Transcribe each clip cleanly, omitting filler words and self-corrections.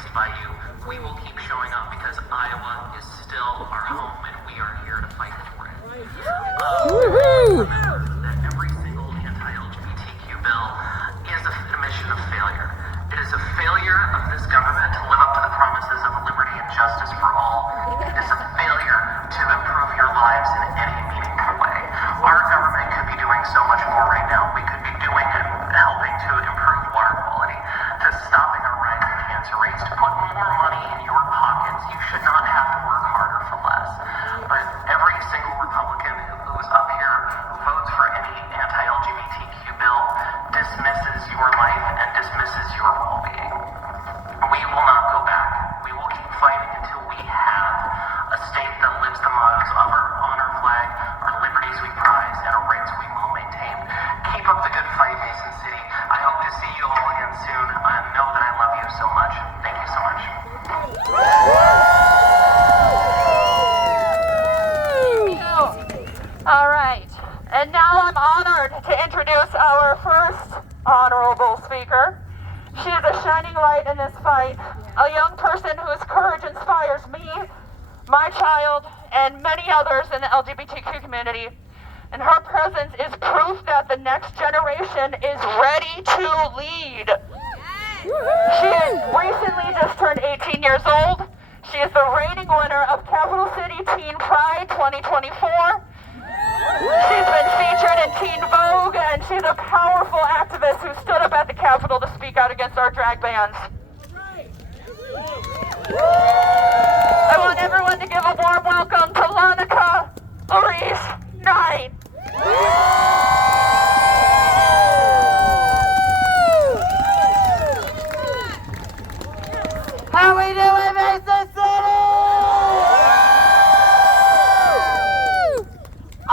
raised by you. We will keep showing up because Iowa is still our home and we are here to fight for it. Remember that every single anti-LGBTQ bill is a admission of failure. It is a failure of this government to live up to the promises of liberty and justice for all. It is a failure to improve your lives in any meaningful way. Our government could be doing so much more right now. We could be doing and helping to improve water quality, to stopping our rising cancer rates, to put more money in your pockets. You should not have to work harder for less. But every single Republican who's up here who votes for any anti-LGBTQ bill dismisses your life and dismisses your well-being. We will not go back. We will keep fighting until we have a state that lives the mottos of on our flag, our liberties we prize, and our rights we will maintain. Keep up the good fight, Mason City. I hope to see you all again soon. Know that I love you so much. Thank you so much. All right, and now I'm honored to introduce our first honorable speaker. She is a shining light in this fight, a young person whose courage inspires me, my child, and many others in the LGBTQ community. And her presence is proof that the next generation is ready to lead. She recently just turned 18 years old. She is the reigning winner of Capital City Teen Pride 2024. She's been featured in Teen Vogue, and she's a powerful activist who stood up at the Capitol to speak out against our drag bans. I want everyone to give a warm welcome to Lanika Louise Knight. How we doing, Mason City?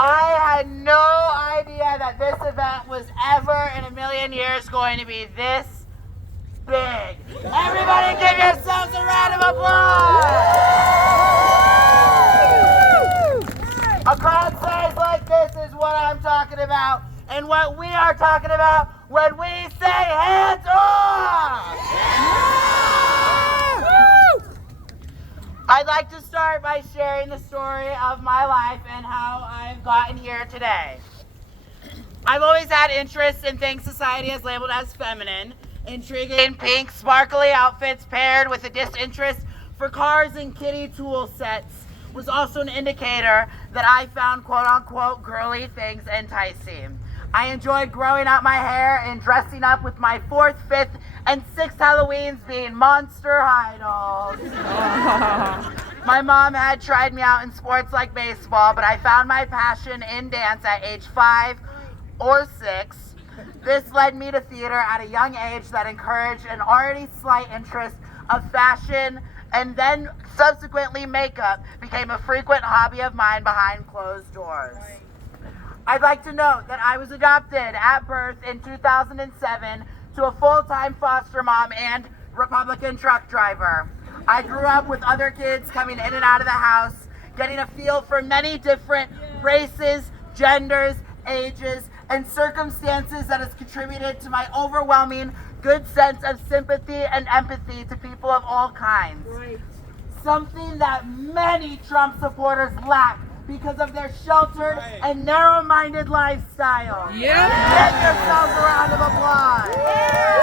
I had no idea that this event was ever in a million years going to be this big. Everybody give yourselves a round of applause! A crowd size like this is what I'm talking about, and what we are talking about when we say hands off! I'd like to start by sharing the story of my life and how I've gotten here today. I've always had interest in things society has labeled as feminine. Intriguing pink, sparkly outfits paired with a disinterest for cars and kiddie tool sets was also an indicator that I found quote-unquote girly things enticing. I enjoyed growing out my hair and dressing up, with my 4th, 5th, and 6th Halloweens being Monster High dolls. My mom had tried me out in sports like baseball, but I found my passion in dance at age 5 or 6. This led me to theater at a young age that encouraged an already slight interest of fashion, and then subsequently makeup became a frequent hobby of mine behind closed doors. I'd like to note that I was adopted at birth in 2007 to a full-time foster mom and Republican truck driver. I grew up with other kids coming in and out of the house, getting a feel for many different races, genders, ages, and circumstances that has contributed to my overwhelming good sense of sympathy and empathy to people of all kinds. Right. Something that many Trump supporters lack because of their sheltered and narrow-minded lifestyle. Yeah. Give yourselves a round of applause. Yeah.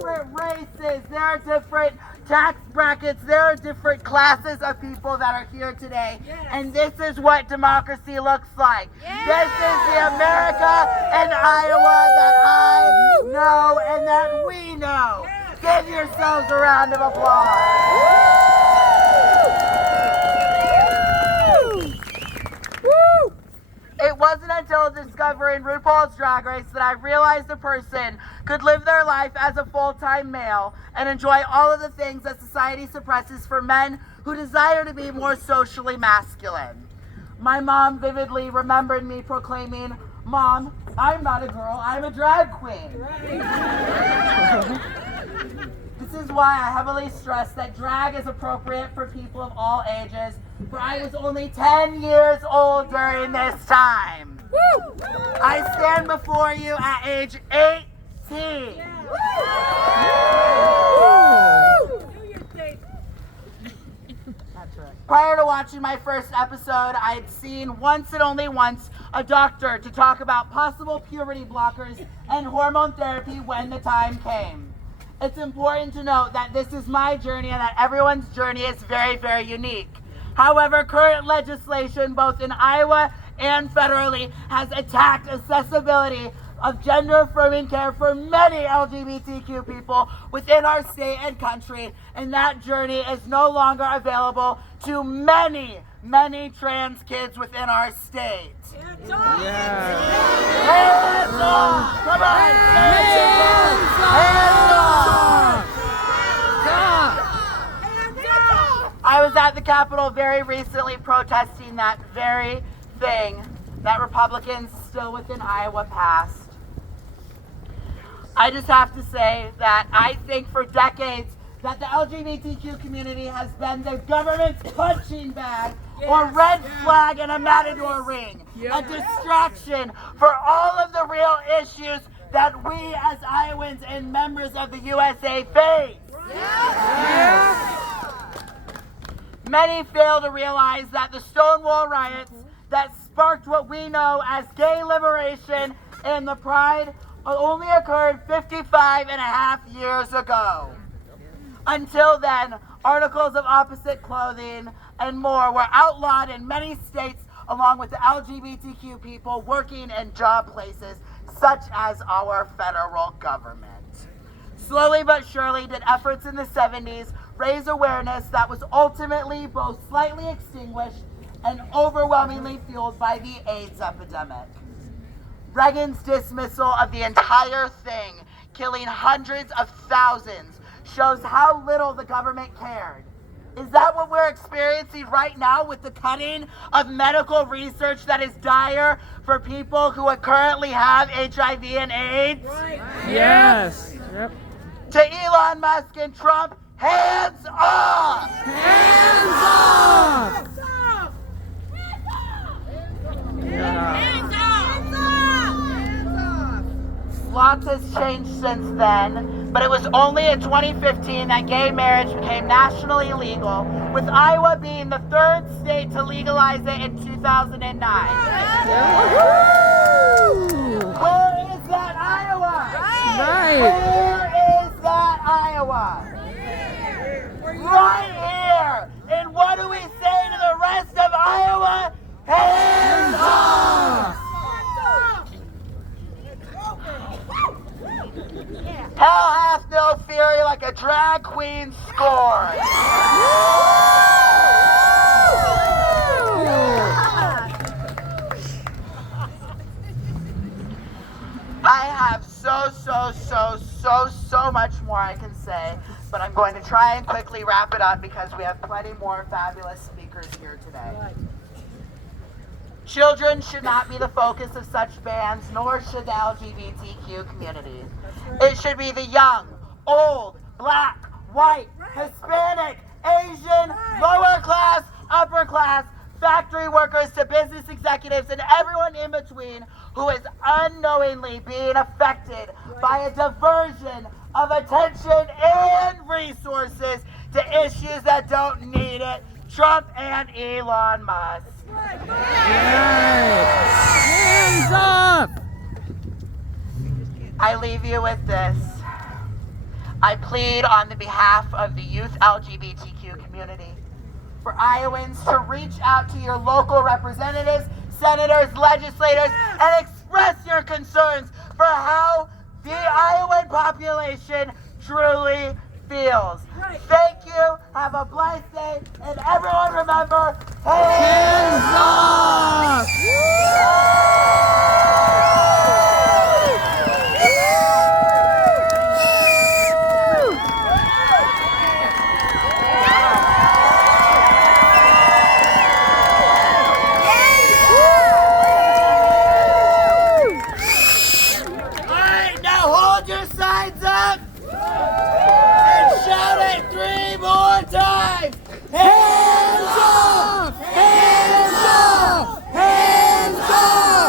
There are different races, there are different tax brackets, there are different classes of people that are here today. Yes. And this is what democracy looks like. Yes. This is the America and Iowa that I know and that we know. Yes. Give yourselves a round of applause. It wasn't until discovering RuPaul's Drag Race that I realized a person could live their life as a full-time male and enjoy all of the things that society suppresses for men who desire to be more socially masculine. My mom vividly remembered me proclaiming, "Mom, I'm not a girl, I'm a drag queen." This is why I heavily stress that drag is appropriate for people of all ages, for I was only 10 years old during this time. Woo! I stand before you at age 18. watching my first episode, I'd seen once and only once a doctor to talk about possible puberty blockers and hormone therapy when the time came. It's important to note that this is my journey and that everyone's journey is very, very unique. However, current legislation, both in Iowa and federally, has attacked accessibility of gender-affirming care for many LGBTQ people within our state and country, and that journey is no longer available to many, many trans kids within our state. Hands up! Hands up! Come on! Hands up! I was at the Capitol very recently protesting that very thing that Republicans still within Iowa passed. I just have to say that I think for decades that the LGBTQ community has been the government's punching bag or red flag in a matador ring, a distraction for all of the real issues that we as Iowans and members of the USA face. Many fail to realize that the Stonewall riots that sparked what we know as gay liberation and the Pride only occurred 55 and a half years ago. Until then, articles of opposite clothing and more were outlawed in many states, along with the LGBTQ people working in job places such as our federal government. Slowly but surely did efforts in the 70s raise awareness that was ultimately both slightly extinguished and overwhelmingly fueled by the AIDS epidemic. Reagan's dismissal of the entire thing, killing hundreds of thousands, shows how little the government cared. Is that what we're experiencing right now with the cutting of medical research that is dire for people who currently have HIV and AIDS? Right. Yes. Yep. To Elon Musk and Trump, hands off! Hands off! Lots has changed since then, but it was only in 2015 that gay marriage became nationally legal, with Iowa being the third state to legalize it in 2009. Where is that Iowa? Right. Where is that Iowa? Right here! And what do we say to the rest of Iowa? Hands off! Hell hath no fury like a drag queen scorn. I have so much more I can say, but I'm going to try and quickly wrap it up because we have plenty more fabulous speakers here today. Children should not be the focus of such bans, nor should the LGBTQ community. It should be the young, old, black, white, Hispanic, Asian, lower class, upper class, factory workers to business executives and everyone in between who is unknowingly being affected by a diversion of attention and resources to issues that don't need it. Trump and Elon Musk. Hands up! I leave you with this. I plead on the behalf of the youth LGBTQ community for Iowans to reach out to your local representatives, senators, legislators, and express your concerns for how the Iowan population truly feels. Thank you, have a blessed day, and everyone remember, hands off! Alright, now hold your signs up and shout it 3 more times! Hands off! Hands off! Hands off!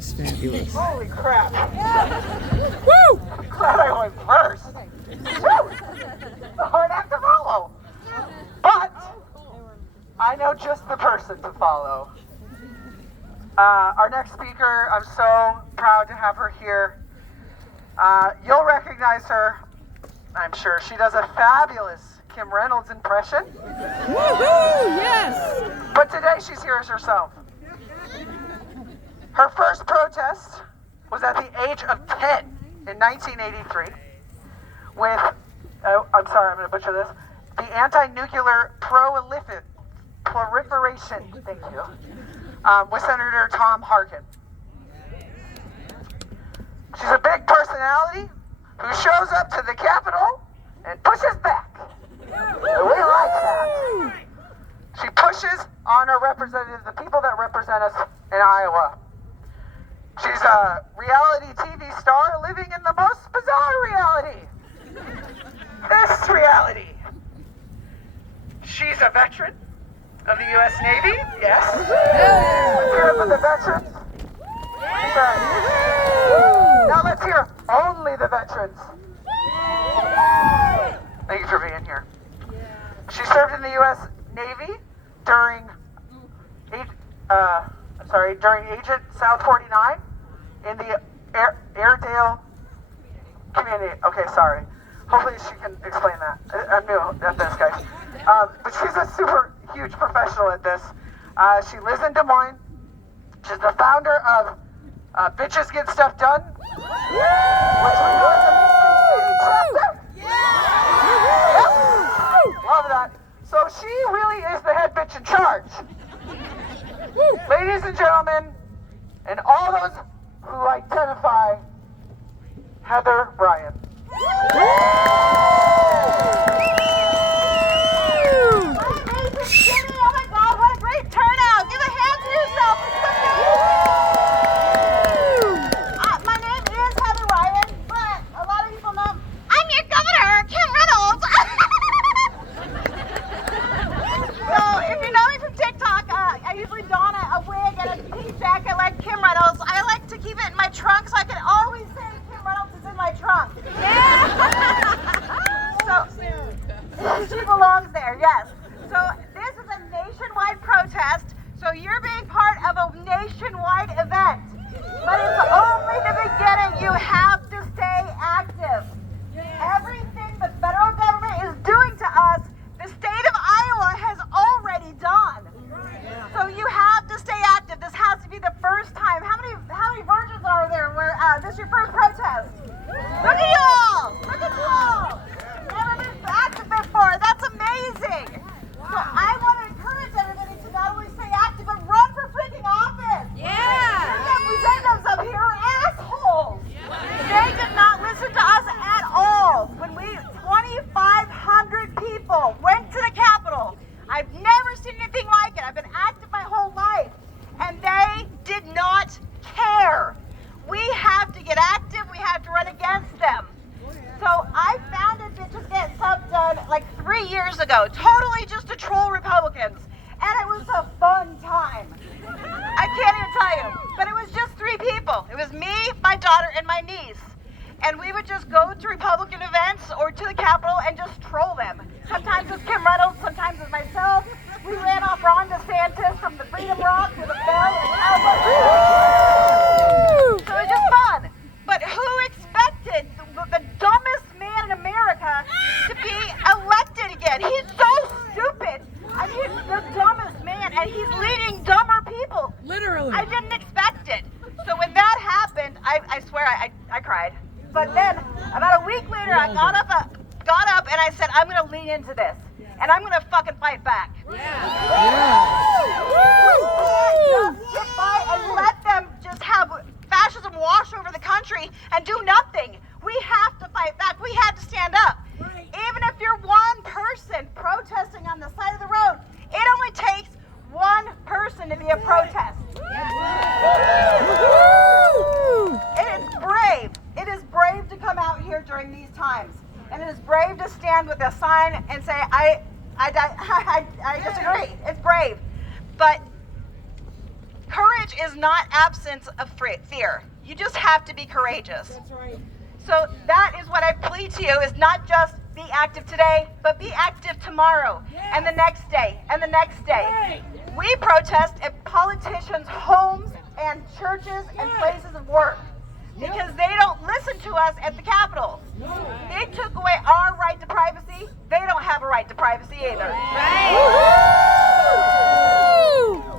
was fabulous. Holy crap. Woo! Glad I went first. It's a hard act to follow. But I know just the person to follow. Our next speaker, I'm so proud to have her here. You'll recognize her, I'm sure. She does a fabulous Kim Reynolds impression. Woohoo! Yes! But today she's here as herself. Her first protest was at the age of 10 in 1983 with, I'm sorry, I'm going to butcher this, the anti-nuclear proliferation, thank you, with Senator Tom Harkin. She's a big personality who shows up to the Capitol and pushes back. And we like that. She pushes on our representatives, the people that represent us in Iowa. She's a reality TV star living in the most bizarre reality. This reality. She's a veteran of the U.S. Navy, yes. Let's hear it for the veterans. Now let's hear only the veterans. Thank you for being here. She served in the U.S. Navy during Agent South 49 in the Airedale community. Okay, sorry. Hopefully she can explain that. I'm new at this, guys. But she's a super huge professional at this. She lives in Des Moines. She's the founder of Bitches Get Stuff Done, which we know is a Mystery chapter. Yep. Love that. So she really is the head bitch in charge. Ladies and gentlemen, and all those who identify, Heather Bryan. Oh my God, what a great turnout! Give a hand to yourself. My name is Heather Ryan, but a lot of people know I'm your governor, Kim Reynolds. So if you know me from TikTok, I usually don a wig and a pink jacket like Kim Reynolds. I like to keep it in my trunk so I can always say Kim Reynolds is in my trunk. So she belongs there, yes. So this is a nationwide protest, so you're being part of a nationwide event. But it's only the beginning. You have to stay active. Everything the federal government is doing to us, the state of Iowa has already done. So you have to stay active. This has to be the first time. How many virgins are there where this is your first protest? Look at y'all! Look at y'all! Never been active before. That's amazing. So I want to encourage everybody to not only stay active, but run for freaking office. Yeah. Your representatives up here are assholes. They did not listen to us at all. When 2,500 people went to the Capitol, I've never seen anything like it. I've been active my whole life, and they did not care. We have to get active. We have to run against them. So I founded Bitches Get Stuff Done like 3 years ago, totally just to troll Republicans. And it was a fun time. I can't even tell you. But it was just 3 people. It was me, my daughter, and my niece. And we would just go to Republican events or to the Capitol and just troll them. Sometimes it's Kim Reynolds, sometimes it's myself. We ran off Ron DeSantis from the Freedom Rock with a bell and elbow. So it was just fun. But who expected the dumbest man in America to be elected again? He's so stupid. I mean, he's the dumbest man, and he's leading dumber people. Literally. I didn't expect it. So when that happened, I swear I cried. But then about a week later, I got up and I said, I'm going to lean into this. And I'm going to fucking fight back. Just get by and let them just have fascism wash over the country and do nothing. We have to fight back. We have to stand up. Even if you're one person protesting on the side of the road, it only takes one person to be a protest. It is brave. It is brave to come out here during these times. And it is brave to stand with a sign and say, I disagree. It's brave. But courage is not absence of fear. You just have to be courageous. That's right. So that is what I plead to you, is not just be active today, but be active tomorrow, and the next day, and the next day. We protest at politicians' homes and churches and places of work because they don't listen to us at the Capitol. They took away our right to privacy. They don't have a right to privacy either.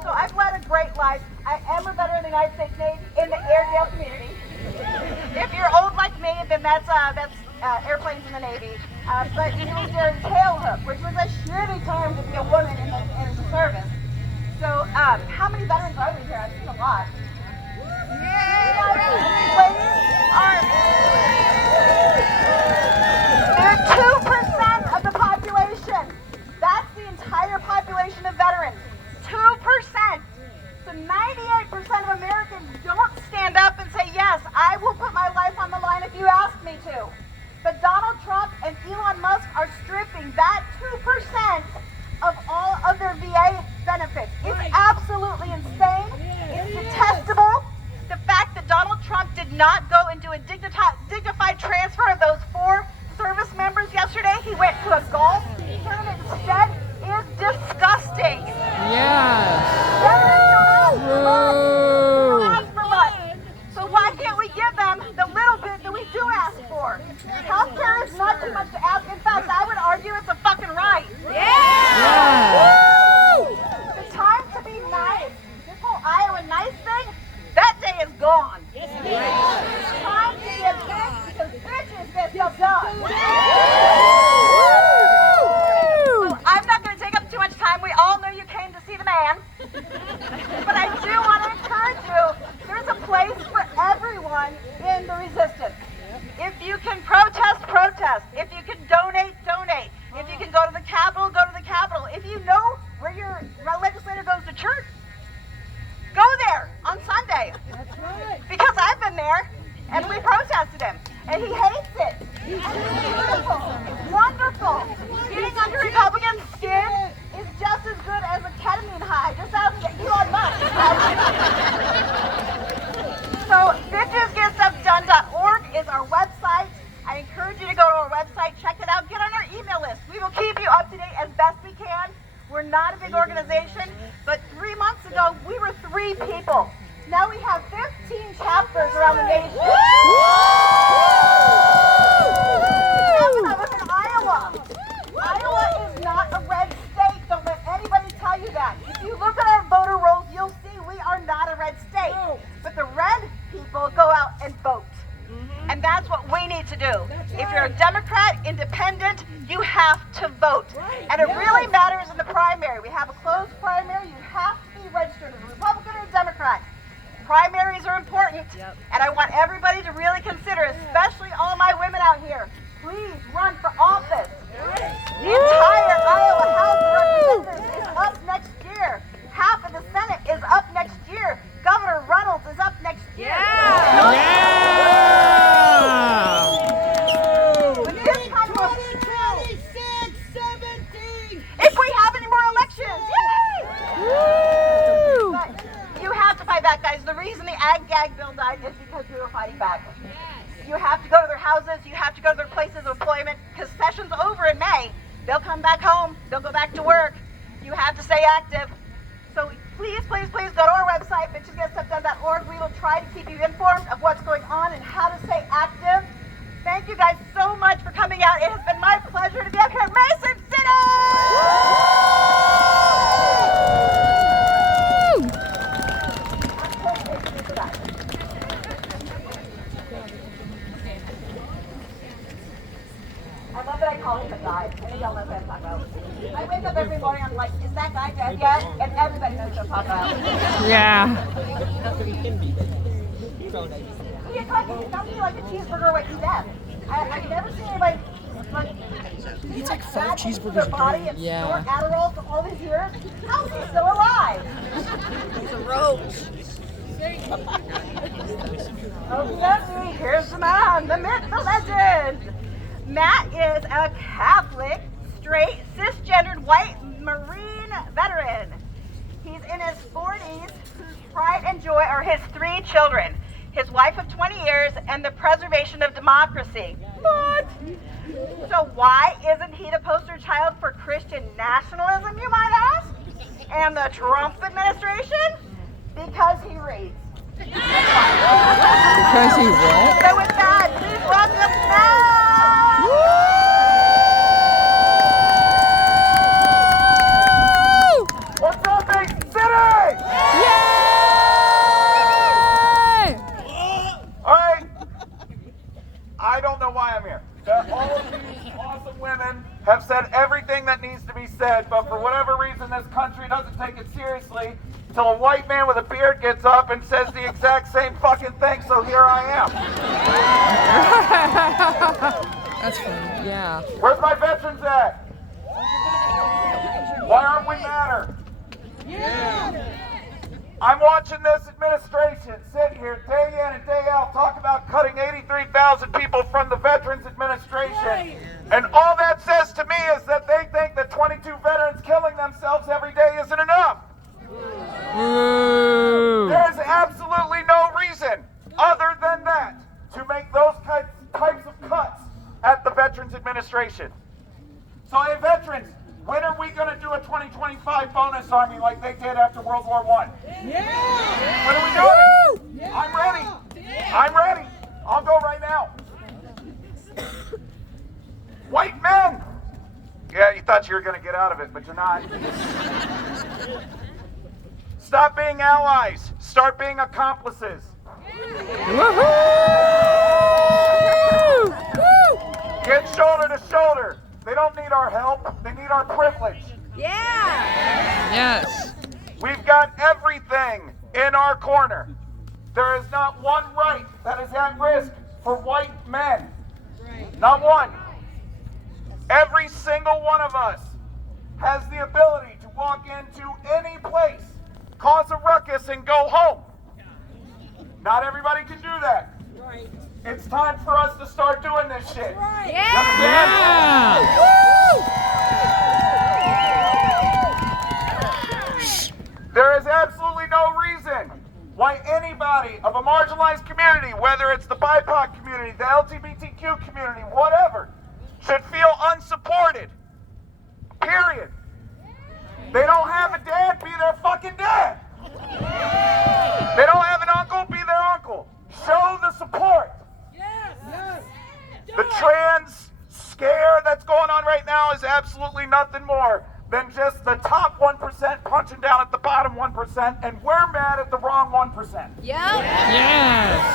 So I've led a great life. I am a veteran of the United States Navy in the Airedale community. If you're old like me, then that's airplanes in the Navy. But it was during tailhook, which was a shitty time to be a woman in the service. So how many veterans are there here? I've seen a lot. They're 2% of the population. That's the entire population of veterans. 2%. So 98% of Americans don't stand up and say, yes, I will put my life on the line if you ask me to. But Donald Trump and Elon Musk are stripping that 2% of all of their VA benefits. It's absolutely insane. It's detestable. The fact that Donald Trump did not go and do a dignified transfer of those 4 service members yesterday, he went to a golf tournament instead, is disgusting. Yes. Don't ask for much. So why can't we give them the little bit that we do ask for? Healthcare is not too much to ask. In fact, I would argue it's a fucking right. The time to be nice, this whole Iowa nice thing, that day is gone. It's time to be a bitch because bitches get stuff done. So I'm not going to take up too much time. We all know you came to see the man. But I do want to encourage you, there's a place for everyone in the resistance. If you can protest, protest. If you can donate, donate. If you can go to the Capitol, go to the Capitol. If you know where your legislator goes to church, go there on Sunday. That's right. Because I've been there, and we protested him, and he hates it. It's beautiful. It's wonderful. Getting under Republican skin is just as good as a ketamine high. Just ask Elon Musk. So bitchesgetstuffdone.org is our website. I encourage you to go to our website, check it out, get on our email list. We will keep you up to date as best we can. We're not a big organization, but 3 months ago, we were 3 people. Now we have 15 chapters around the nation. 7 of us in Iowa. Iowa is not a red state. Don't let anybody tell you that. If you look at our voter rolls, you'll see we are not a red state. But the red people go out and vote. And that's what we need to do. If you're a Democrat, independent, you have to vote. And it really matters in the primary. We have a closed primary. You have to be registered as a Republican or a Democrat. Primaries are important. And I want everybody to really consider, especially all my women out here, please run for office. The entire Iowa House of Representatives is up next year. Half of the Senate is up next year. Governor Reynolds is up next year. If we have any more elections, yay! But you have to fight back, guys. The reason the ag-gag bill died is because we were fighting back. You have to go to their houses. You have to go to their places of employment because session's over in May. They'll come back home. They'll go back to work. You have to stay active. So please, please, please go to our website, bitchesgetstuffdone.org. We will try to keep you informed of what's going on and how to stay active. Thank you guys so much for coming out. It has been my pleasure to be up here in Mason City! I love that I call him a guy. I know y'all know what I'm talking about. I wake up every morning, I'm like, is that guy dead yet? And everybody knows what I'm talking about. Yeah. He sounds to me like a cheeseburger waiting to death. I've never seen anybody like Eats like 5 cheeseburgers their a body day. and Yeah. snort Adderall for all these years. How's he still alive? He's a roach. Okay, here's the man, the myth, the legend. Matt is a Catholic, straight, cisgendered, white Marine veteran. He's in his 40s, pride and joy are his 3 children, his wife of 20 years, and the preservation of democracy. What? So why isn't he the poster child for Christian nationalism, you might ask? And the Trump administration? Because he reads. Because he what? So with that, please welcome Matt! What's up, Big City? Yay! All right. I don't know why I'm here. All of these awesome women have said everything that needs to be said, but for whatever reason, this country doesn't take it seriously until a white man with a beard gets up and says the exact same fucking thing, so here I am. That's funny. Yeah. Where's my veterans at? Why aren't we madder? I'm watching this administration sit here day in and day out talk about cutting 83,000 people from the Veterans Administration. And all that says to me is that they think that 22 veterans killing themselves every day isn't enough. Woo! There's absolutely no reason other than that to make those types of cuts at the Veterans Administration. So, hey, veterans, when are we going to do a 2025 bonus army like they did after World War I? Yeah! When are we doing it? Yeah. I'm ready. Yeah. I'm ready. I'll go right now. White men! Yeah, you thought you were going to get out of it, but you're not. Stop being allies. Start being accomplices. Woohoo! Woo! Get shoulder to shoulder. They don't need our help. They need our privilege. Yes. We've got everything in our corner. There is not one right that is at risk for white men. Not one. Every single one of us has the ability to walk into any place, cause a ruckus, and go home. Not everybody can do that. It's time for us to start doing this shit. Yeah. There is absolutely no reason why anybody of a marginalized community, whether it's the BIPOC community, the LGBTQ community, whatever, should feel unsupported. Period. They don't have a dad, be their fucking dad. They don't have an uncle, be their uncle. Show the support. The trans scare that's going on right now is absolutely nothing more than just the top 1% punching down at the bottom 1%, and we're mad at the wrong 1%. Yes.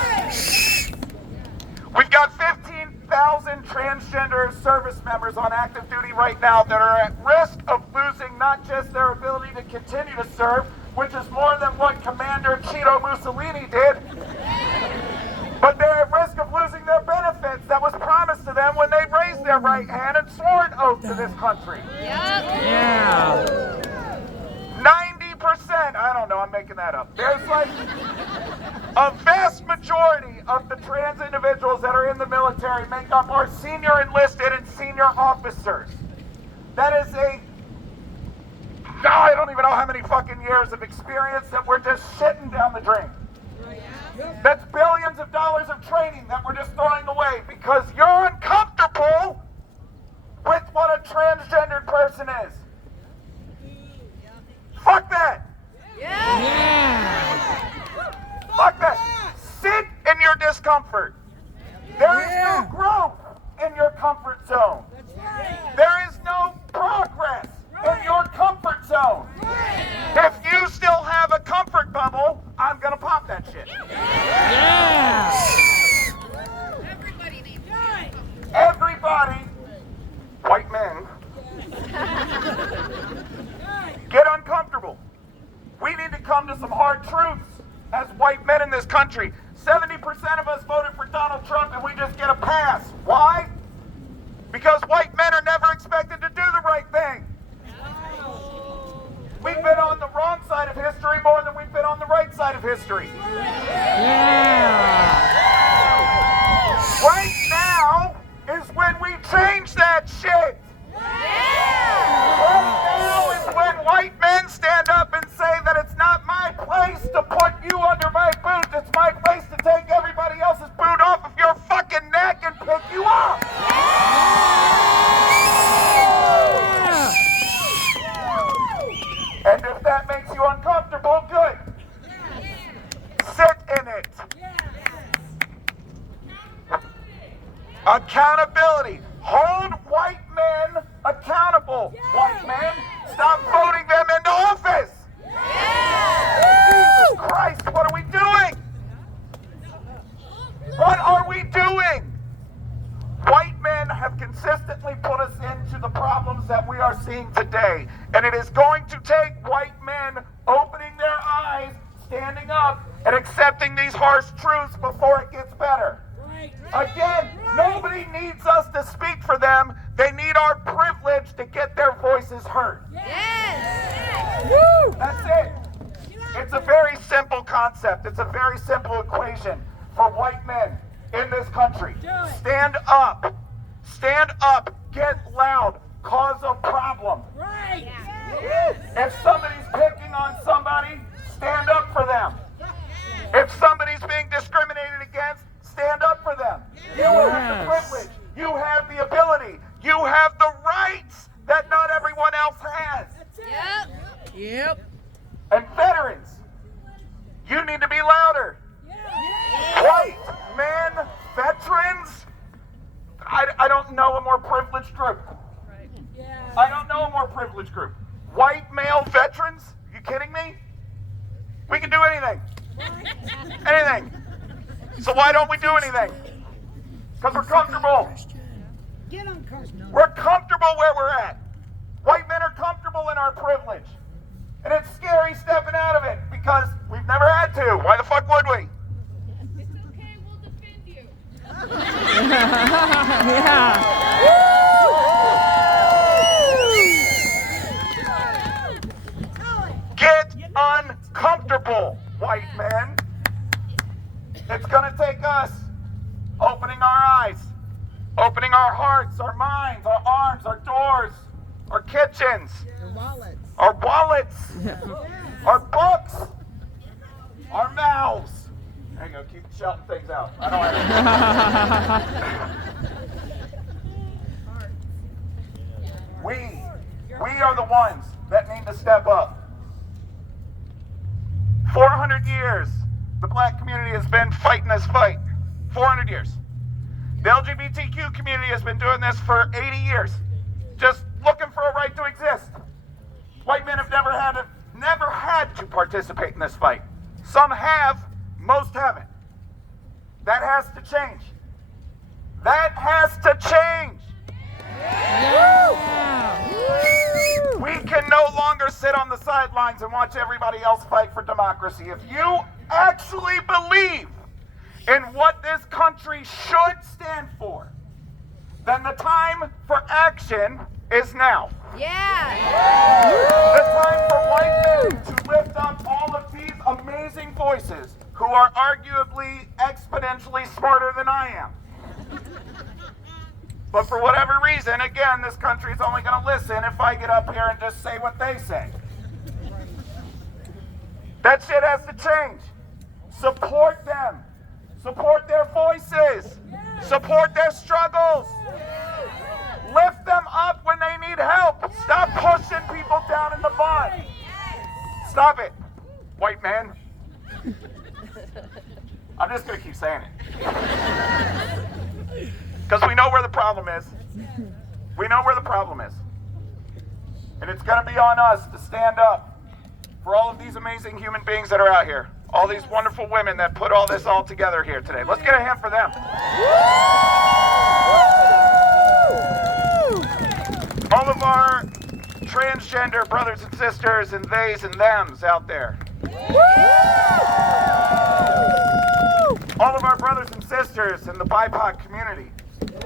We've got 15,000 transgender service members on active duty right now that are at risk of losing not just their ability to continue to serve, which is more than what Commander Cheeto Mussolini did, but they're at risk of losing their benefits that was promised to them when they raised their right hand and swore an oath to this country. Yeah. 90%, I don't know, I'm making that up. There's like a vast majority of the trans individuals that are in the military make up our senior enlisted and senior officers. That is I don't even know how many fucking years of experience that we're just shitting down the drain. That's billions of dollars of training that we're just throwing away because you're uncomfortable with what a transgendered person is. Fuck that. Yeah. Fuck that. Sit in your discomfort. There is no growth in your comfort zone. There is no progress in your comfort zone. If you still have a comfort bubble, I'm gonna pop that shit. Yeah. Everybody, white men, get uncomfortable. We need to come to some hard truths as white men in this country. 70% of us voted for Donald Trump and we just get a pass. Why? Because white men are never expected to do the right thing. We've been on the wrong side of history more than we've been on the right side of history. Yeah. Right now is when we change that shit. Right now is when white men stand up and say that it's not my place to put you under my boots, it's my place to take everybody else's boot off of your fucking neck and pick you up. And if that makes you uncomfortable, good. Sit in it. Accountability. Hold white men accountable. White men, stop voting them into office. Jesus Christ, what are we doing? What are we doing? White men have consistently put us into the problems that we are seeing today. And it is going to take white men opening their eyes, standing up, and accepting these harsh truths before it gets better. Again, nobody needs us to speak for them. They need our privilege to get their voices heard. Woo! That's it. It's a very simple concept. It's a very simple equation for white men in this country. Stand up. Stand up. Get loud. Cause a problem. If somebody's picking on somebody, stand up for them. If somebody's being discriminated against, stand up for them. You have the privilege. You have the ability. You have the rights that not everyone else has. Yep. And veterans, you need to be louder. White men, veterans, I don't know a more privileged group. I don't know a more privileged group. White male veterans? You kidding me? We can do anything. Anything. So why don't we do anything? Because we're comfortable. We're comfortable where we're at. White men are comfortable in our privilege. And it's scary stepping out of it because we've never had to. Why the fuck would we? It's okay, we'll defend you. Get uncomfortable, white men. It's gonna take us opening our eyes, opening our hearts, our minds, our arms, our doors, our kitchens, our wallets, our books, our mouths. There you go, keep shouting things out. I don't have We are the ones that need to step up. 400 years, the black community has been fighting this fight. 400 years. The LGBTQ community has been doing this for 80 years. Just looking for a right to exist. White men have never had to participate in this fight. Some have, most haven't. That has to change. That has to change. We can no longer sit on the sidelines and watch everybody else fight for democracy. If you actually believe in what this country should stand for, then the time for action is now. The time for white men to lift up all of these amazing voices who are arguably exponentially smarter than I am. But for whatever reason, again, this country is only going to listen if I get up here and just say what they say. That shit has to change. Support them. Support their voices. Support their struggles. Lift them up when they need help. Stop pushing people down in the mud. Stop it, white man. I'm just going to keep saying it. Because we know where the problem is. We know where the problem is. And it's going to be on us to stand up for all of these amazing human beings that are out here. All these wonderful women that put all this all together here today. Let's get a hand for them. All of our transgender brothers and sisters and theys and thems out there. All of our brothers and sisters in the BIPOC community.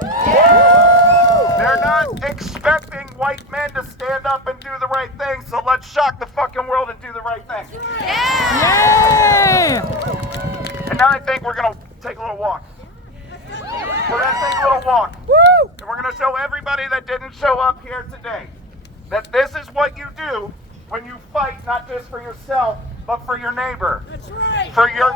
They're not expecting white men to stand up and do the right thing, so let's shock the fucking world and do the right thing. And now I think we're going to take a little walk. We're going to take a little walk. And we're going to show everybody that didn't show up here today that this is what you do when you fight not just for yourself, but for your neighbor. That's right. For your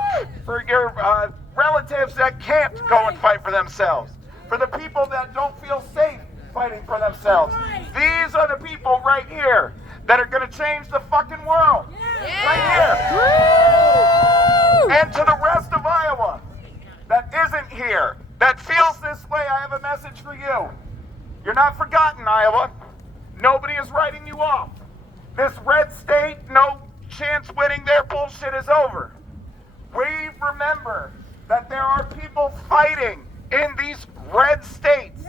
relatives that can't go and fight for themselves. For the people that don't feel safe fighting for themselves. These are the people right here that are going to change the fucking world. Right here. And to the rest of Iowa that isn't here, that feels this way, I have a message for you. You're not forgotten, Iowa. Nobody is writing you off. This red state, no chance winning their bullshit is over. We remember that there are people fighting in these red states.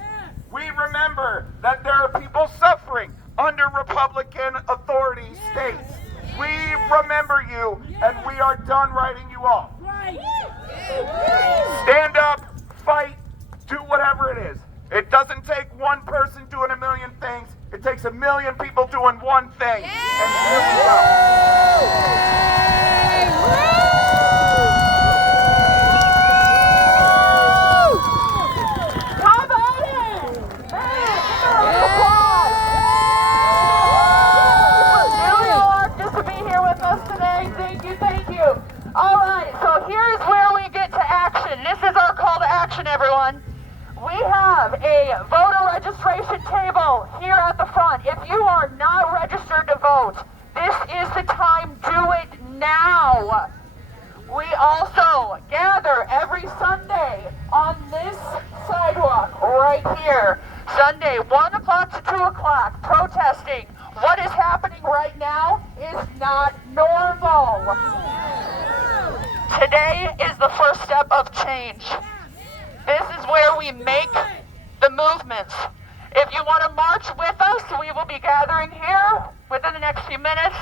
We remember that there are people suffering under Republican authority states. We remember you, and we are done writing you off. Stand up, fight, do whatever it is. It doesn't take one person doing a million things. It takes a million people doing one thing. And here we go. How about it? Man, New York, just to be here with us today. Thank you, thank you. All right, so here's where we get to action. This is our call to action, everyone. We have a voter registration table here at the front. If you are not registered to vote, this is the time. Do it now. We also gather every Sunday on this sidewalk right here. Sunday, 1 o'clock to 2 o'clock, protesting. What is happening right now is not normal. Today is the first step of change. This is where we make the movements. If you want to march with us, we will be gathering here within the next few minutes.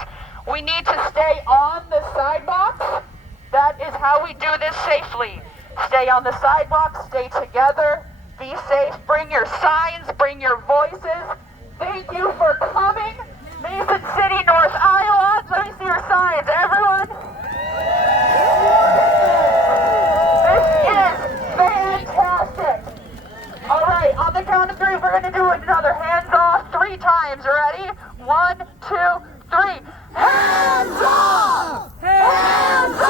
We need to stay on the sidewalks. That is how we do this safely. Stay on the sidewalks, stay together, be safe, bring your signs, bring your voices. Thank you for coming. Mason City, North Iowa. Let me see your signs, everyone. This is fantastic. All right, on the count of 3, we're going to do another hands off 3 times. Ready? 1, 2, 3. Hands off! Hands